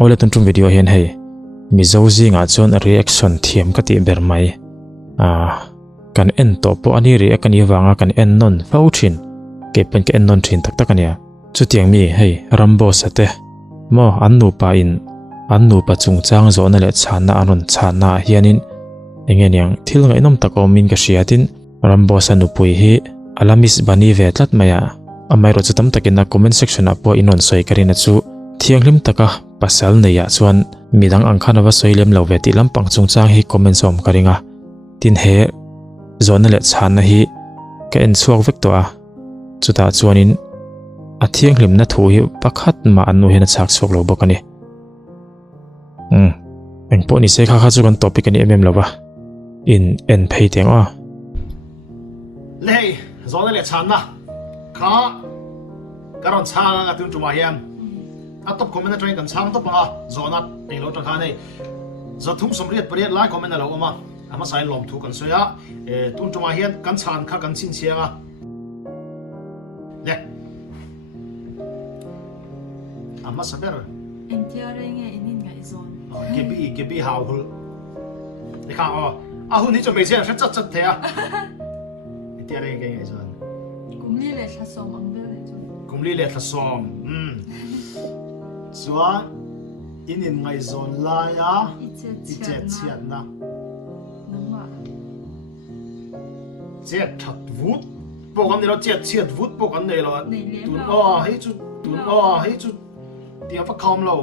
oile tuntum video hian hei mi zozi nga chon reaction thiam ka ti ber mai kan en to po ani ri kan iwanga kan en non fauchin ke pen ke en non thin tak tak ania chu tiang mi hei rambo sate mo annu pa in annu pa chungchang zo na le chana anon chana hianin engeniang thil ngai nom tako min ka hriatin rambo sanu pui hi alamis bani ve tlat maya amai ro chutam takin na comment section a po inon soi karina chu thianglim taka pasal neya chuan midang angkhana wa soilem lo ve ti lampang chungchang hi comment som karinga tin he zona le chana hi ka en chuak vek to a chuta chuanin a thianglim na thu hi pakhat ma anu hena chak chuak lo bokani eng po ni se kha chu kan topic ani lawa in en phei teng a lei zona le chana kha karon changa nga tun tuma hiam atop comment train kan chang to pa zona ei lo ta kha nei za thum somriat pariat lai comment lo ma ama sai lom thu kan soya tun tuma hian kan chan kha kan chin chianga le ama saber entiarenge inin ngai zon gebi haul le kha hu ni cho me chen chat chat the a entiarenge ngai zon kumli le thasom angber le zon kumli le thasom chuan inin ngai zon la ya iche chiat na nama chiat that vut pokam ni lo chiat vut pokam nei lo tun hei chu tia fa khom lo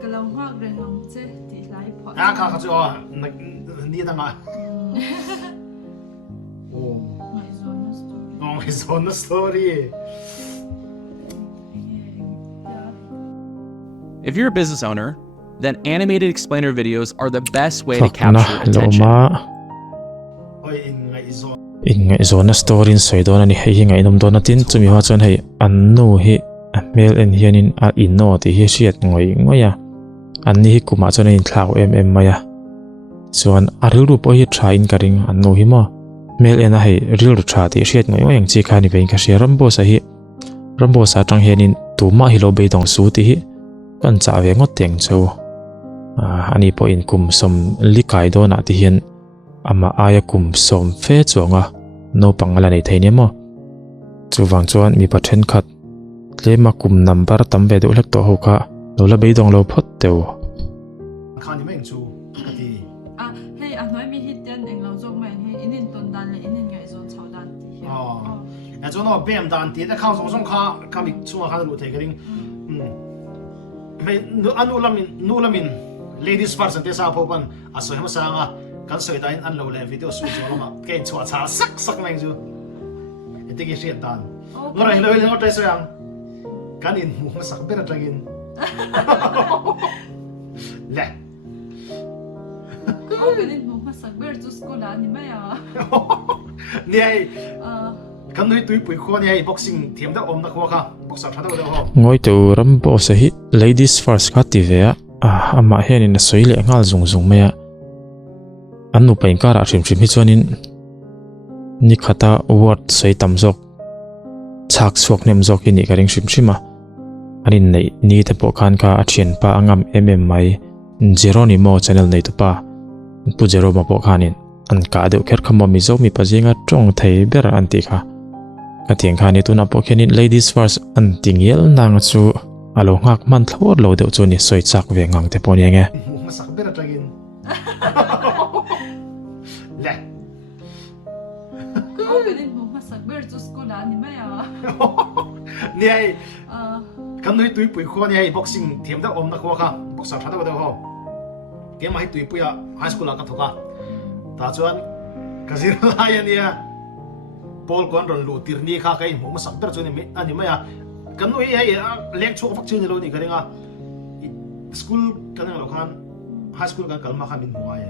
kalau hak rengam che ti lai pho kha chu ni da ma ngai zon na story ngai zon na story. If you're a business owner, then animated explainer videos are the best way to capture attention. In ngai zon na story in soidon ani hei ngai nom don tin chumi wa chon hei annu hi mail en hianin a inno ti hi hriat ngoya anni hi kuma chon in thlau maya chuan a ril ru po hi tha in karing annu hi mo mail en a hei ril ru tha ti hriat ngoi ang chi kha ni vein ka hria rambo sa tang hianin tuma hi lo be dong su ti hi kan cha ve ngot teng chu ani po in kum som likai do na ti hian ama aya kum som fe chonga no pangala nei theine mo chuwang chuan mi pathen khat lema kum number tam ve do lek to ho kha lo la be dong lo phot teu Khani meng chu ati hey anoi mi hiten eng lo jong mai he inin ton dan le inin ngai zon chau dan ti ya chu no bem dan ti da khang song kha mi chu kha lu the gering me nu lamin ladies first and sa popan aso hema sanga kan soi dain an lo le video su zo ma ke chu cha sak meng chu eti ki rian dan ngora hello ngora tai sayang kan in mu sak ber atagin le ko inin mo masak ber chu school ani maya ni ai kan noi tui pui kho ni ai boxing thiam da om na kho kha boxer thada da ho ngoi tu rambo se hi ladies first kha ti ve ama hianin soile ngal zung maya anu pain kara hrim hi chuanin ni khata word sei tam jok chak suak nem jok ni ka ring hrim anin nei ni te po khan ka athian pa angam mai Geronimo channel nei to pa pu zero ma po khanin an ka de kher khamo mi zo mi pajenga tong thei ber an ti kha ka tiang khani tu na po khenin ladies first an tingel nang chu alo ngak man thlor lo de chu ni soi chak ve ngang te po ni nge mu sak ber atagin le ko inin mo masak ber chu school ani maya ni ai kan noi tui pui kho ni ai boxing thiam da om na kho kha boxer thada da ho ke mai tui puya high school ka thoka ta chuan ka zir la ya ni Paul kon ron lu tir ni kha kai mu sak ber chu ni ani maya kan noi ai lek chu fak chu ni lo ni ka ringa school kan lo khan high school kan kalma kha min mu ai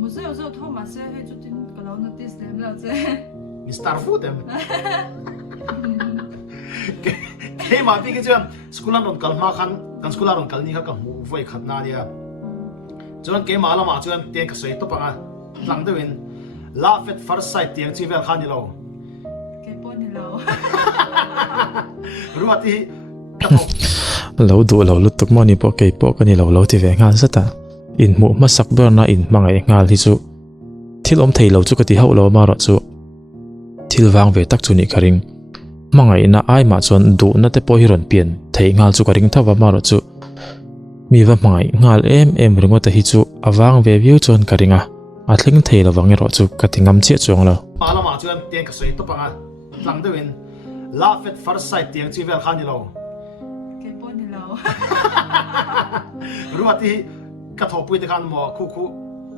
museo zo thomas he chu tin kalau notice dem la che Mr. Food em ke ma ti ke chuan school an ron kalma khan kan school ron kalni kha ka mu voi khatna dia chuan ke ma lama chuan ten ka soi to panga lang dewin laugh at first sight tiang chi vel khan ni lo ke pon ni lo ruati lâu đủ lâu lúc tục moni bộ cây bộ cái này lâu lâu thì về ngang rất ta in mũ mất sắc bơ na in mang ngày ngang thì chú thiếu ông thầy lâu chú cái tí hậu lâu mà rồi chú thiếu vang về tắc chú nhị cái ring mang ngày na ai mà chọn đủ na te po hiron pian thầy ngang chú cái ring thao mà rồi chú mi va mai ngal em ringo ta hi chu awang ve view chon ka ringa a thleng thei lo wangi ro chu ka tingam che chong lo ala ma chuan tiang ka soi to panga tlang deuin laugh at first sight tiang chi vel khan ni lo cái bún thì lâu ruati ka thopui te khan mo khu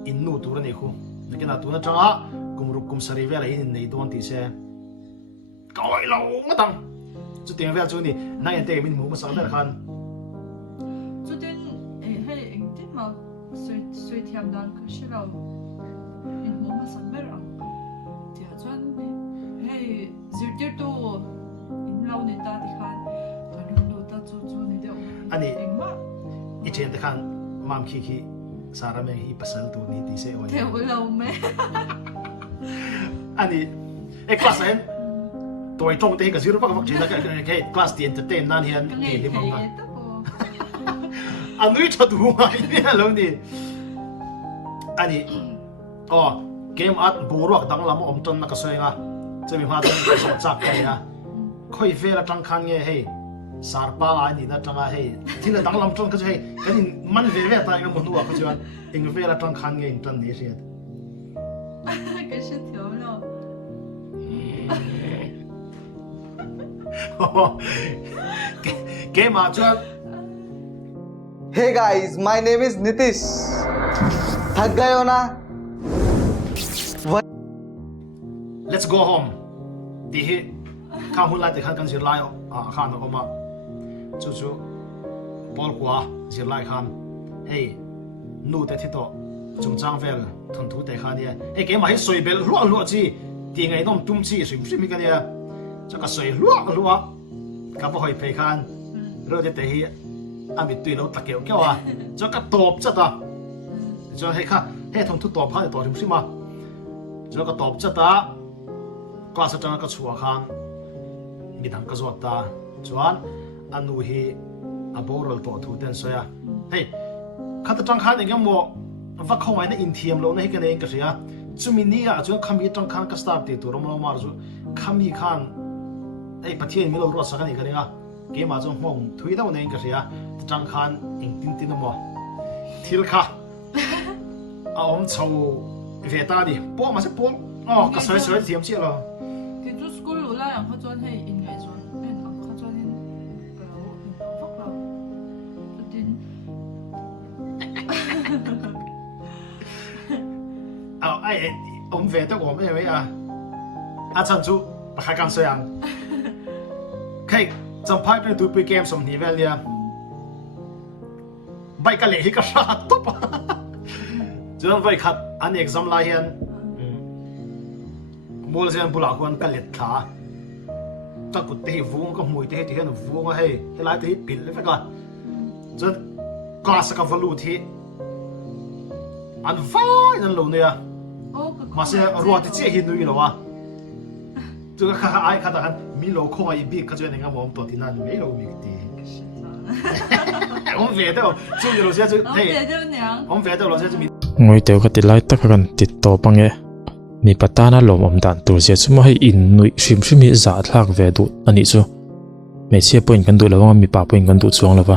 in nu tur ni khu lekina tu na changa kum sari vel in nei don ti se koi lo ngatang chu tiang vel chu ni na en te min mu ma sa vel khan chú đến hay anh tin mà suy thiam đang cái sự lâu in muốn mà sẵn biết rồi thì ở chỗ hay dự tiết tu in lâu nên ta thì khan còn lâu ta chú này đâu Ani. anh mà i chen te khan mam khi sara me hi pasal tu ni ti se oi theo lâu mấy ani e class hen toy trong te ka zero pa ka china ka class ti entertain nan hian cái ni ngày ni thầy ma đó anui cha du ma ni lo ni ani game art buruak dang lam om ton na ka soinga chemi ma ton ka chak ka ya khoi vela tang khan nge hey sarpa la ni na tanga hey thila dang lam ton ka hey kanin man ve ve ta ngam nu ka chuan ing vela tang khan nge in tan ni se cái sự thiếu lâu game art chuan Hey guys, my name is Nitish. थक गए हो ना? let's go home ti hi ka hu lai te khan kan zir lai khan oma chu bol kwa zir lai khan hey nu te thito chung chang vel thun thu te khan ya hey ke mai soi bel lu chi ti ngai nom tum chi sim sim ka ya cha ka soi lu ka bo hoi pe khan ro te hi ami tui lo ta keu keu cha ka top cha ta cho hey kha hey thun thu top khan to sim sim ma cho ka top cha ta class atang ka chua khan midang ka zot ta chuan anu hi aborol to thu ten soya hey khata tang khan engam mo va khomai na in thiam lo na hi ka nei ka ria chumi ni a chu khami tang khan ka start te to rom mar chu khami khan ei pathian mi lo ro sa ka ni ka ringa ke ma chu mong thui da nei ka ria tang khan eng tin tin mo thil kha a om chau ve ta di po ma se po ka soi thiam chi lo cái chú school lũ la yang khó chọn hay in ngày chọn nên học khó chọn in lâu in lâu phức lâu cho tin ai ông về tới我们因为阿陈叔把开干这样，嘿，咱拍对对对 game 什么你问呀？ไปกันเลยก็ราตบจนไปขัดอัน exam ลายยันมูลเซียนบุหรี่คนกันเล็ดขาตะกุดเตะฟูงก็มวยเตะที่เห็นฟูงก็ให้ลายเตะปิดเลยไปก่อนจนกลาสกับวลูที่อันฟ้านั่นลงเนี่ย มาเสียรัวที่เจ๊หินนุยหรอวะจุกข้าไอ้ข้าตากันมีโลโก้ไอ้บิ๊กก็จะเป็นยังไงผมตัวที่นั่นไม่รู้มีกี่ผมเวทเดียวจุดเดียวเราเสียจุดเฮ้ยผมเวทเดียวเราเสียจุดมี ngoi teu ka ti lai tak kan ti to pange mi patana lom om dan tur sia chuma hei in nui hrim hrim hi za thlak ve du ani chu me chia point kan du lawang mi pa point kan du chuang lawa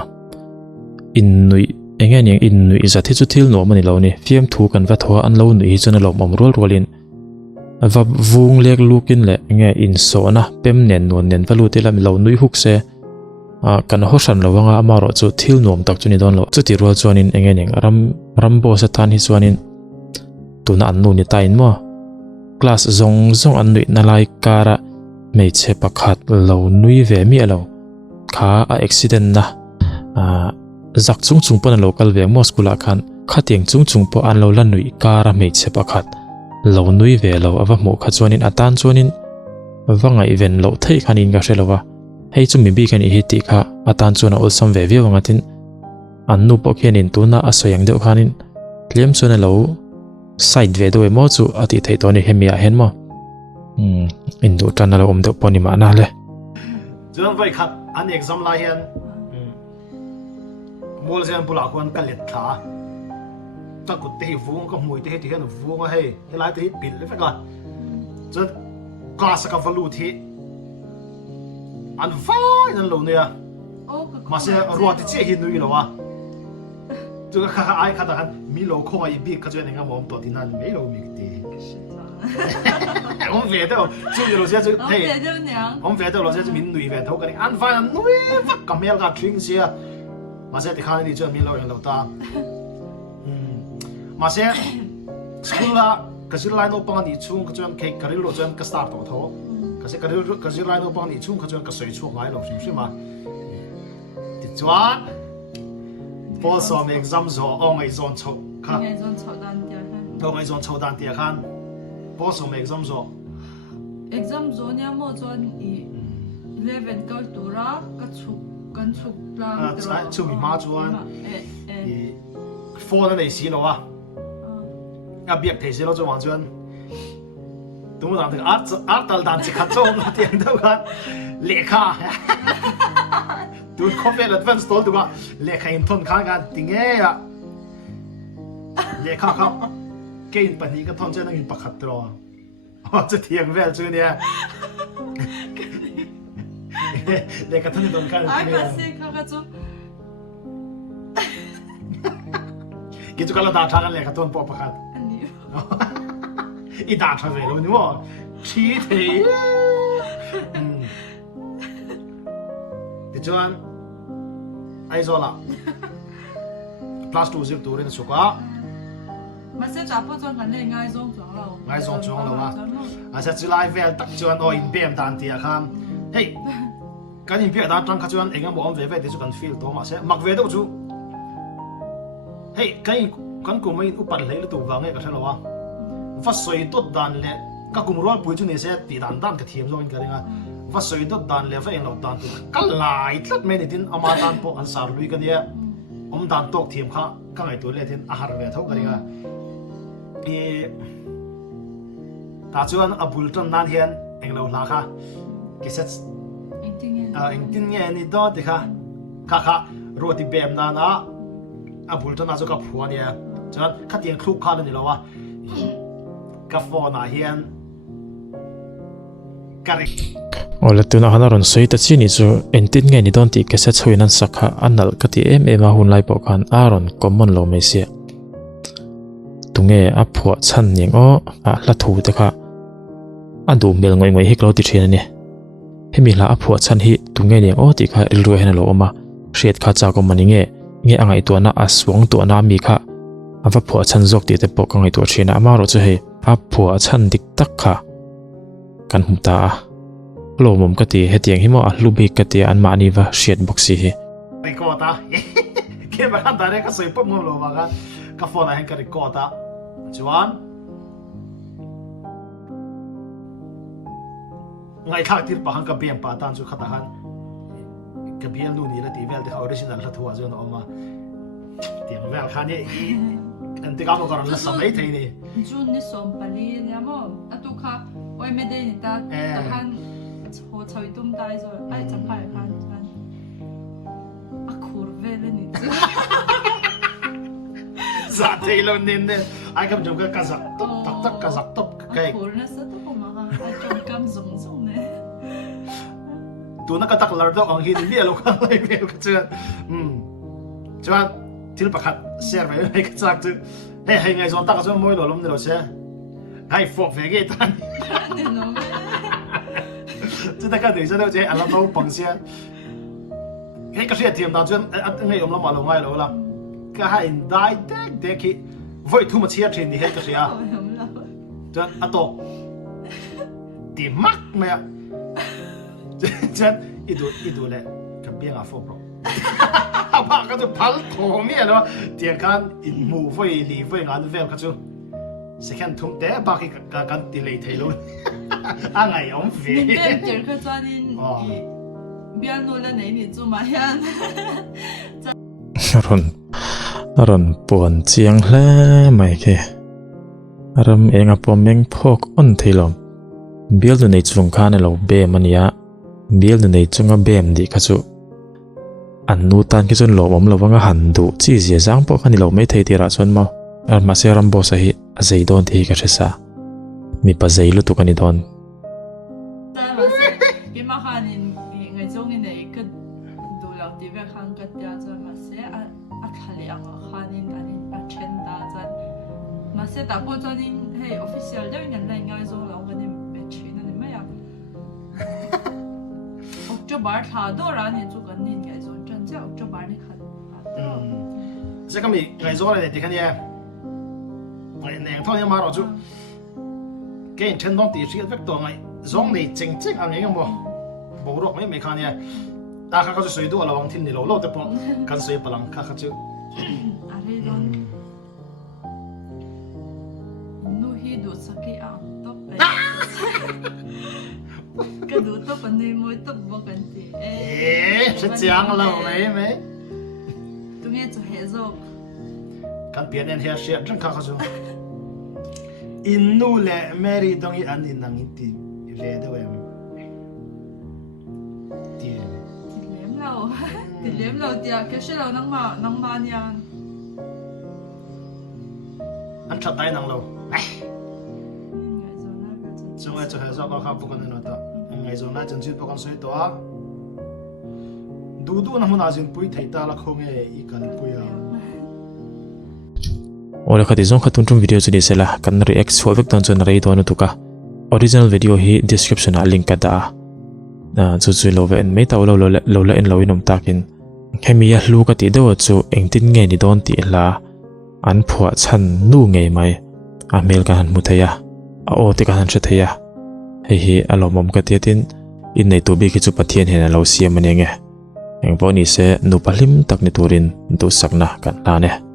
in nui enge ning in nui za thi chu thil no mani lo ni fiam thu kan va thaw an lo nui hi chuna lom om rol in va vung lek lukin le nge in so na pem nen non nen valu te lam lo nui huk se kan ho san lawanga amaro chu thil nom tak chuni don lo chu ti ro chuanin enge ning rambo sa tan hi chuanin tuna an nu ni tain mo class zong an nui na lai kara mei che pakhat lo nui ve mi alo kha a accident na zak chung pon local ve mo school a khan khatiang chung po an lo lan nui kara mei che pakhat lo nui ve lo awa mo kha chuanin atan chuanin wangai ven lo thei khanin ga hrelowa hei chu mi bi kan hi ti kha atan chuna ol sam ve wanga tin an nu po khenin tuna asoyang deuh khanin tlem chuna lo side ve do mo chu ati thei to ni hemia hen mo in du tan lo om deuh poni ma na le จนไปขัดอัน exam ลายยัน มอลเซนปุลาควนกันเล็ดขาตะกุดเตะฟูงก็มวยเตะที่เห็นฟูงก็ให้ไล่เตะปิดเลยไปก่อนจนกาสกับฟลูที่อันฟ้านั่นลงเนี่ยมาเสียรัวที่เจี๊ยหินนุยหรอวะจุกข้าไอ้ข้าตะกันมีโลคงไอ้บิ๊กก็จะเป็นยังไงมองตัวที่นั่นไม่โลมีกตี我们外头就有些就嘿，我们外头那些就民女外头个你安排人女不咁样个听些，马些你看你这民老人老大，马些school啦，可是来到帮你冲个这样开，可是路这样个 start 到头，可是来到帮你冲个这样个水出来了，是不是嘛？第转，波上面 exam 做，我咪做抽看，我咪做抽单点看。波數咪 exam 咗 exam 咗เนี่ยโมจนอี11ก็ตัวรักก็ฉุกกันฉุกลางตัว ชุกมีมาจวนอีโฟนนั่นเองสิเหรอวะเบียกเทสิเราจะวางจวนตัวมันต่างอาร์ตัลดันจิขัดโจมเตียงเท่ากันเลขาตัวคอฟเฟ่เลดเวนสโตลตัวเลขาอินทอนข้างกันติงเงี้ยเลขาครับเก่งปัญญาก็ท่อนเจ้านั่งอยู่ปักขัดตัวจะเทียงแววชื่อเนี่ยเด็กกับท่านโดนกันจริงๆกิจกรรมด่าทางกันเลยกับท่านปอปักขัดอีด่าทางเลยรู้นี่ว่าชี้เทียดิฉันไอ้โซล่ะ plus 2 0ตัวเรียนสุขะมาเสียจับพวกจนกันเลยง่ายจงจงเราง่ายจงจงเราวะอาจจะจุดไลฟ์เวลตักจวนโอ้ยเบี้ยมตันเตียคำเฮ้ยการยิงเบี้ยดาจังขจวนเองก็บอกว่าเวที่จุกันฟิลตัวมาเสียมักเวตัวจูเฮ้ยกันกูไม่อุปนิสัยหรือตัววางเงี้ยก็ใช่หรอวะว่าสวยตัวดันเลยก็กูรู้ว่าปุยจุนี่เสียตีดันดันกับทีมโซนกันเลยว่าสวยตัวดันเลยว่าเองเราดันตัวก็หลายทัดไม่ได้ทิ้งอามาดันพวกอันสารลุยกันเนี่ยดันตกทีมข้าก็ไงตัวเลยทิ้งอาหารเวทเท่ากันเลยตาจวนอับุลตันนั่นเห็นเองเราลาค่ะกิเซตเองติงเงี้ยนี่ดอดดิค่ะค่ะรู้ที่แบบนั้นนะอับุลตันน่าจะกับหัวเนี่ยฉะนั้นขัดยังคลุกข้าเลยนี่เราวะกับฟอน่าเห็นกันโอ้แล้วตัวนั้นเราสวยแต่ที่นี่จูเองติงเงี้ยนี่ดอนที่กิเซตช่วยนั่นสักค่ะอันนั้นก็ที่มาหุ่นไล่ปอกันอารอนก็มันเราไม่เสียตรงเงี้ยอัพหัวชั้นยังละถูแต่ค่ะดูเมลงอยฮิกเราติดเทียนเนี่ยให้มีละอัพหัวชั้นฮิตรงเงี้ยเนี่ยติค่ะรวยให้เราออกมาเสียดข้าจากมันเงี้ยอะไรตัวน่ะสวงตัวน่ะมีค่ะอัพหัวชั้นจกติดแต่ปกอะไรตัวเชียนะมาเราจะให้อัพหัวชั้นดิกตักค่ะกันหุ่มตาโลมก็ตีให้เตียงหิมะลูบิกตีอันมานี่ว่าเสียดบ็อกซี่ไปก่อตาเกี่ยวกับอะไรก็สวยปุ๊บมึงรู้มากันก็ฟอนอะไรกันก่อตาจวนไงข้าที่ปะหังกับเบียมปาตันสุขตาหันกับเบียมดูนี่ละตีเวลที่เขาออริจินัลละทัวร์จนออกมาเตียงเวลข้านี่อันที่เขาบอกกันละสมัยที่นี่จูนนี่สมปลีเนี่ยมั้งอะตุค่ะไว้ไม่ได้นี่ตาหันหัวใจตุ้มได้จนไอ้จำได้ค่ะอะคูร์เวลนี่สัตว์ที่เราเนี่ยไอ้คำจงก็กระสับตุ๊บตักกระสับตุ๊บไก่คูร์น่ะสัตว์ตุ๊บมาค่ะไอ้จงกำส่งเนี่ยตัวนักตักหลังตัวอังกฤษนี่เราก็เลยเรียกกันเจอใช่ไหมที่เราประคัดเสียไปให้กันสักจุดเฮ้ยไงส่วนตักก็จะมวยหล่อล้มเนี่ยเราเสียให้ฟอกเฟกต์ตันจะได้กันเดี๋ยวจะได้เจออันละโน้ปังเสียให้ก็เสียทีมตอนจนไงยอมละมาลงไงเราละก็ให้ได้เด็กที่วัยทุ่มเชียร์ทีมนี่ให้ก็เสียจนอัตโตตีมักไหมอ่ะจนอีดูเลยกับเบี้ยงอาฟอบอาบ้าก็จะพัลโถมีอะไรวะเตียงกันอินมูไฟลีไฟงานเวลก็จะสิ่งทุ่มแต่บ้าที่กันตีเลยเทลุนอะไรอมฟีเดินเจอก็จะดินเบี้ยโน่ละไหนนี่จูมายันรอนปวนเจียงแล้ไม่แค่รำเองปอมยังพกอันที่ลมเบี้ยดูในจุงข้าในเราเบมันยะเบี้ยดูในจุงเบมดีขจุ an nu tan ki chun lo mom lo wanga han du chi zia zang po khani lo mai thei tira chon mo ma se ram bo sa hi a zei don thi ka thesa mi pa zei lu tu kani don ta mà sẽ cái mà hàng ngày trong cái này cái đủ lòng thì việc hàng cái dia cho mà sẽ khai liang hàng anh chen ta cho mà sẽ ta có cho nên hey official đó nhân lại ngay rồi lòng cái này bị chuyện này mấy à October thà đó ra nên cho cái này ngày rồi chân chứ October này khá sẽ có mình ngày rồi này thì cái này ngày này thôi nhưng mà rồi chú cái chân đông thì sẽ biếtตัวไงgiống này chính chính anh ấy không bộ đồ mấy cái này ta khác có suy đoán là vòng thiên này lâu lâu tập phong cần suy bật lăng khác chứ à đây đó nuôi hi đủ sắc cái áo tóc cái đủ tóc anh ấy mới tóc bao cái gì sẽ chàng lâu mấy tụi nghe cho hết rồi kan pian en hair share jang kha khasu innu le mary dongi an in nang ti re de wem ti lem lâu tia cái sự lâu nang ma nha an chat dai nang lo ngày rồi na cái chung ai cho ha zo ka kha bu kan no ta ngai zo na chen chit bu kan soi to a du du na mun azin pui thei ta la khong e I kan pui a Ola khati zong khatun tum video chuni sela kan react so vek ton chon rei don tu ka original video hi description a link ka da na chu lo ve en me ta lo la en lo inom takin khemia hlu ka ti do chu engtin nge ni don ti la an phua chan nu nge mai a mel kan mu thaya a o ti kan che thaya hi alomom ka ti tin in nei tu bi ki chu pathian hen lo siam ane nge engpo ni se nu palim tak ni turin du sakna kan la ne